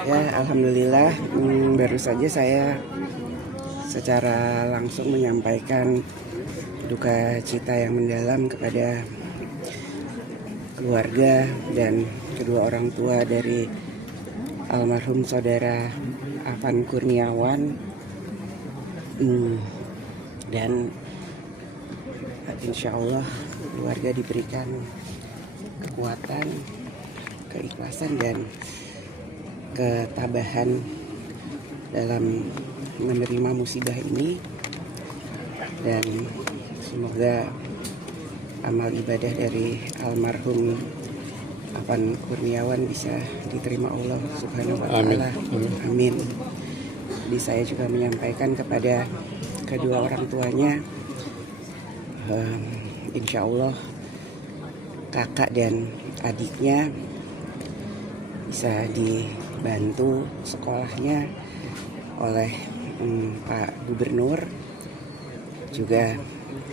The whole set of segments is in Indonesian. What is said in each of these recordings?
Ya, alhamdulillah baru saja saya secara langsung menyampaikan duka cita yang mendalam kepada keluarga dan kedua orang tua dari almarhum saudara Afan Kurniawan, dan insya Allah keluarga diberikan kekuatan, keikhlasan dan ketabahan dalam menerima musibah ini, dan semoga amal ibadah dari almarhum Afan Kurniawan bisa diterima Allah Subhanahu wa Ta'ala. Amin. Jadi saya juga menyampaikan kepada kedua orang tuanya, insya Allah kakak dan adiknya bisa dibantu sekolahnya oleh Pak Gubernur. Juga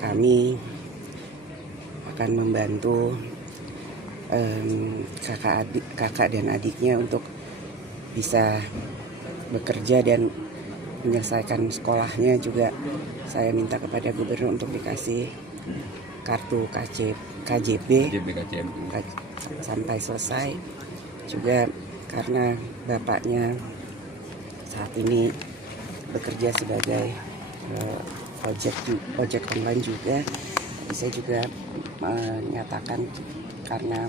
kami akan membantu kakak dan adiknya untuk bisa bekerja dan menyelesaikan sekolahnya. Juga saya minta kepada Gubernur untuk dikasih kartu KJP sampai selesai. Juga karena bapaknya saat ini bekerja sebagai ojek online juga, saya juga menyatakan karena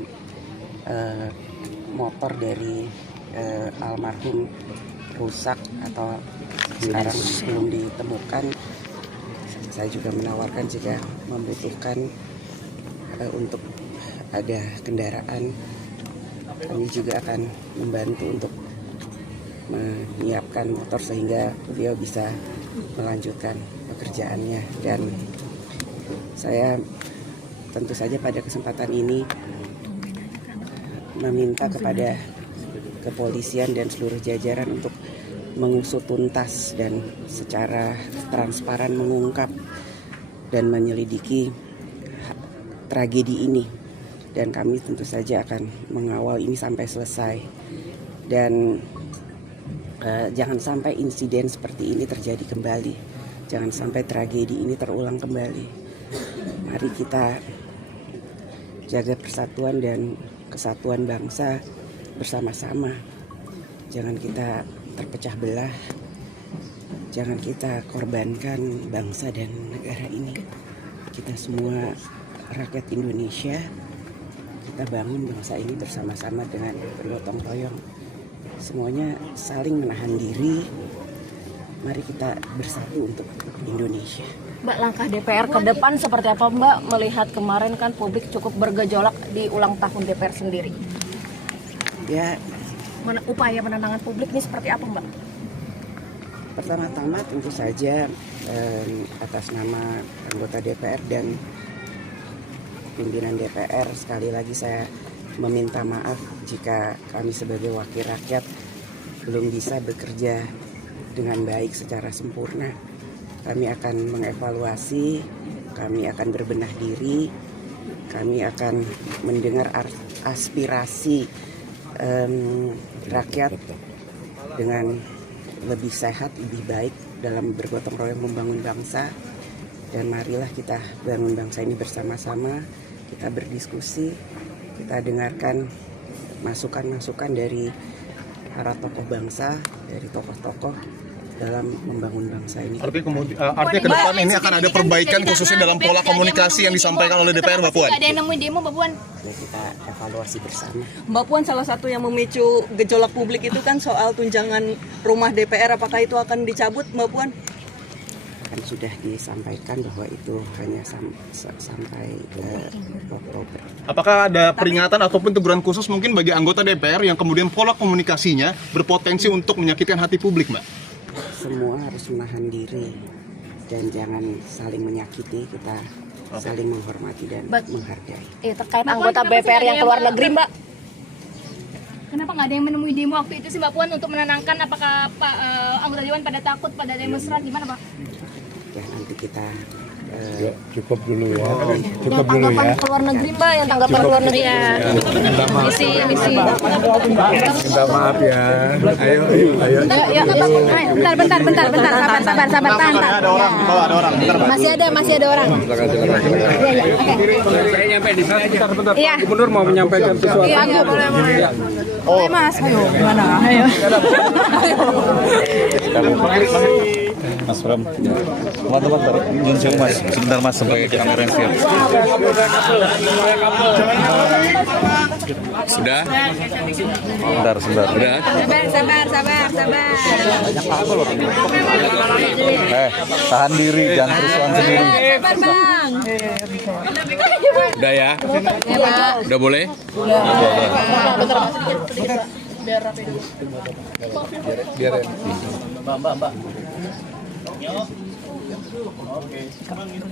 motor dari almarhum rusak atau sekarang belum ditemukan, saya juga menawarkan jika membutuhkan untuk ada kendaraan, kami juga akan membantu untuk menyiapkan motor sehingga beliau bisa melanjutkan pekerjaannya. Dan saya tentu saja pada kesempatan ini meminta kepada kepolisian dan seluruh jajaran untuk mengusut tuntas dan secara transparan mengungkap dan menyelidiki tragedi ini. Dan kami tentu saja akan mengawal ini sampai selesai. Dan jangan sampai insiden seperti ini terjadi kembali. Jangan sampai tragedi ini terulang kembali. Mari kita jaga persatuan dan kesatuan bangsa bersama-sama. Jangan kita terpecah belah. Jangan kita korbankan bangsa dan negara ini. Kita semua rakyat Indonesia. Kita bangun bangsa ini bersama-sama dengan bergotong royong. Semuanya saling menahan diri. Mari kita bersatu untuk Indonesia. Mbak, langkah DPR ke depan seperti apa Mbak, melihat kemarin kan publik cukup bergejolak di ulang tahun DPR sendiri? Ya, Upaya penenangan publik ini seperti apa Mbak? pertama-tama tentu saja atas nama anggota DPR dan pimpinan DPR, sekali lagi saya meminta maaf jika kami sebagai wakil rakyat belum bisa bekerja dengan baik secara sempurna. Kami akan mengevaluasi, kami akan berbenah diri, kami akan mendengar aspirasi rakyat dengan lebih sehat, lebih baik dalam bergotong royong membangun bangsa. Dan marilah kita bangun bangsa ini bersama-sama, kita berdiskusi, kita dengarkan masukan-masukan dari para tokoh bangsa, dari tokoh-tokoh dalam membangun bangsa ini. Artinya ke depan ini akan ada perbaikan khususnya dalam pola komunikasi yang disampaikan oleh DPR, Mbak Puan? Ada yang nemuin demo, Mbak Puan? Ya, kita evaluasi bersama. Mbak Puan, salah satu yang memicu gejolak publik itu kan soal tunjangan rumah DPR, apakah itu akan dicabut, Mbak Puan? Kan sudah disampaikan bahwa itu hanya sampai Oktober. Apakah ada peringatan ataupun teguran khusus mungkin bagi anggota DPR yang kemudian pola komunikasinya berpotensi untuk menyakitkan hati publik, Mbak? Semua harus menahan diri dan jangan saling menyakiti, kita saling menghormati dan menghargai. Terkait anggota BPR yang keluar negeri Mbak, Kenapa nggak ada yang menemui demo waktu itu sih Mbak Puan untuk menenangkan? Apakah anggota Dewan pada takut pada demonstran, gimana Pak? Ya nanti kita Cukup dulu ya. Yang tanggapan ke luar negeri Mbak, yang tanggapan ke luar negeri ya. Misi. Minta maaf ya. Ayo. Bentar. Sabar. Ada orang. Masih ada orang. Saya nyampe di sini aja. Iya. Gubernur mau menyampaikan sesuatu. Iya, boleh. Oh, Mas, ayo. Gimana? Ayo. Mas Bram, teman-teman muncul Mas, sebentar Mas sampai kamera yang siap. Sudah? Sebentar. Sudah? Sabar. Tahan diri, jangan kerusuhan sendiri. Sabar, Bang. Udah ya? Udah boleh?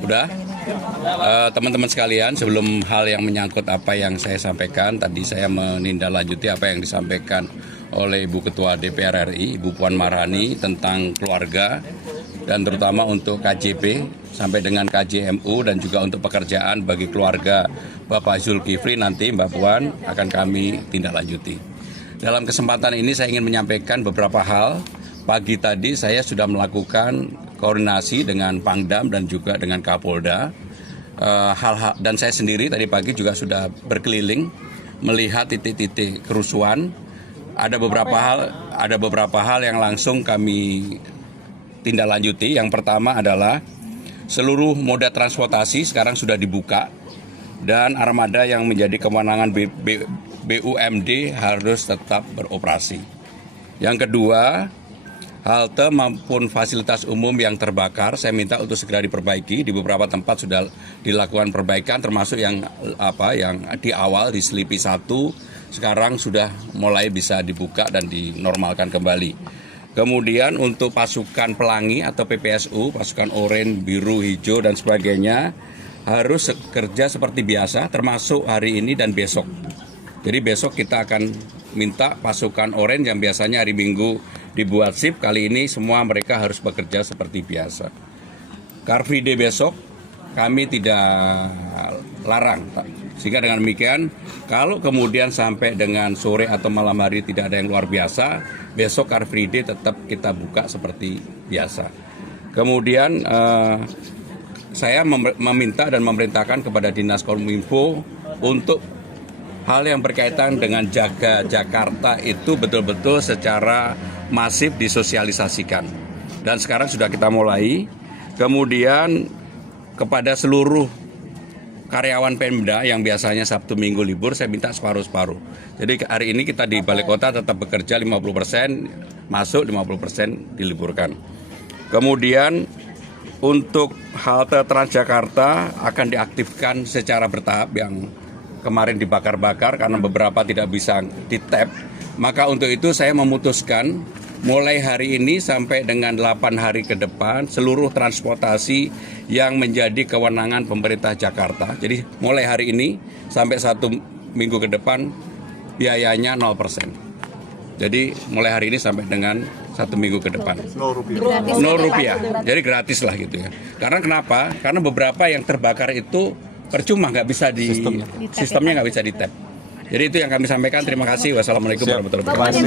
Udah? Teman-teman sekalian, sebelum hal yang menyangkut apa yang saya sampaikan, tadi saya menindaklanjuti apa yang disampaikan oleh Ibu Ketua DPR RI, Ibu Puan Maharani tentang keluarga dan terutama untuk KJP sampai dengan KJMU dan juga untuk pekerjaan bagi keluarga Bapak Zulkifli nanti Mbak Puan akan kami tindaklanjuti. Dalam kesempatan ini saya ingin menyampaikan beberapa hal. Pagi tadi saya sudah melakukan koordinasi dengan Pangdam dan juga dengan Kapolda. Dan saya sendiri tadi pagi juga sudah berkeliling melihat titik-titik kerusuhan. Ada beberapa hal yang langsung kami tindaklanjuti. Yang pertama adalah seluruh moda transportasi sekarang sudah dibuka dan armada yang menjadi kewenangan BUMD harus tetap beroperasi. Yang kedua, halte maupun fasilitas umum yang terbakar saya minta untuk segera diperbaiki. Di beberapa tempat sudah dilakukan perbaikan, termasuk yang di awal di Selipi 1 sekarang sudah mulai bisa dibuka dan dinormalkan kembali. Kemudian untuk pasukan pelangi atau PPSU, pasukan oranye, biru, hijau dan sebagainya harus kerja seperti biasa termasuk hari ini dan besok. Jadi besok kita akan minta pasukan oranye yang biasanya hari Minggu dibuat shift, kali ini semua mereka harus bekerja seperti biasa. Car Free Day besok kami tidak larang. Sehingga dengan demikian, kalau kemudian sampai dengan sore atau malam hari tidak ada yang luar biasa, besok Car Free Day tetap kita buka seperti biasa. Kemudian saya meminta dan memerintahkan kepada Dinas Kominfo untuk hal yang berkaitan dengan Jaga Jakarta itu betul-betul secara masif disosialisasikan. Dan sekarang sudah kita mulai. Kemudian kepada seluruh karyawan Pemda yang biasanya Sabtu Minggu libur, saya minta separuh-separuh. Jadi hari ini kita di Balai Kota tetap bekerja 50%, masuk 50% diliburkan. Kemudian untuk halte Transjakarta akan diaktifkan secara bertahap yang kemarin dibakar-bakar karena beberapa tidak bisa di-tap. Maka untuk itu saya memutuskan mulai hari ini sampai dengan 8 hari ke depan seluruh transportasi yang menjadi kewenangan pemerintah Jakarta. Jadi mulai hari ini sampai 1 minggu ke depan biayanya 0%. Jadi mulai hari ini sampai dengan 1 minggu ke depan. 0 rupiah. Jadi gratis lah gitu ya. Karena kenapa? Karena beberapa yang terbakar itu percuma, nggak bisa sistemnya nggak bisa di-tap. Jadi itu yang kami sampaikan. Terima kasih. Wassalamualaikum warahmatullahi wabarakatuh.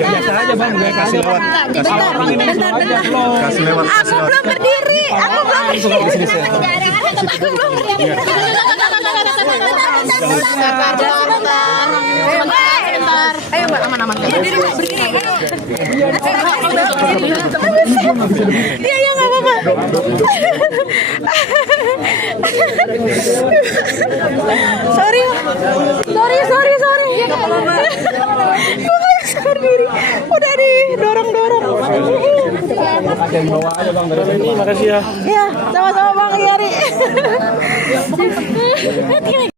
Biasa aja Bang, gue kasih lewat. Kasih lewat. Aku belum berdiri. Ayo Mbak, aman-aman. Berdiri. Iya, nggak apa-apa. Sorry. Ya, nggak apa-apa. Berdiri. Udah didorong-dorong. Ada yang bawa aja Bang dari sini. Makasih ya. Iya, sama-sama Bang Yari.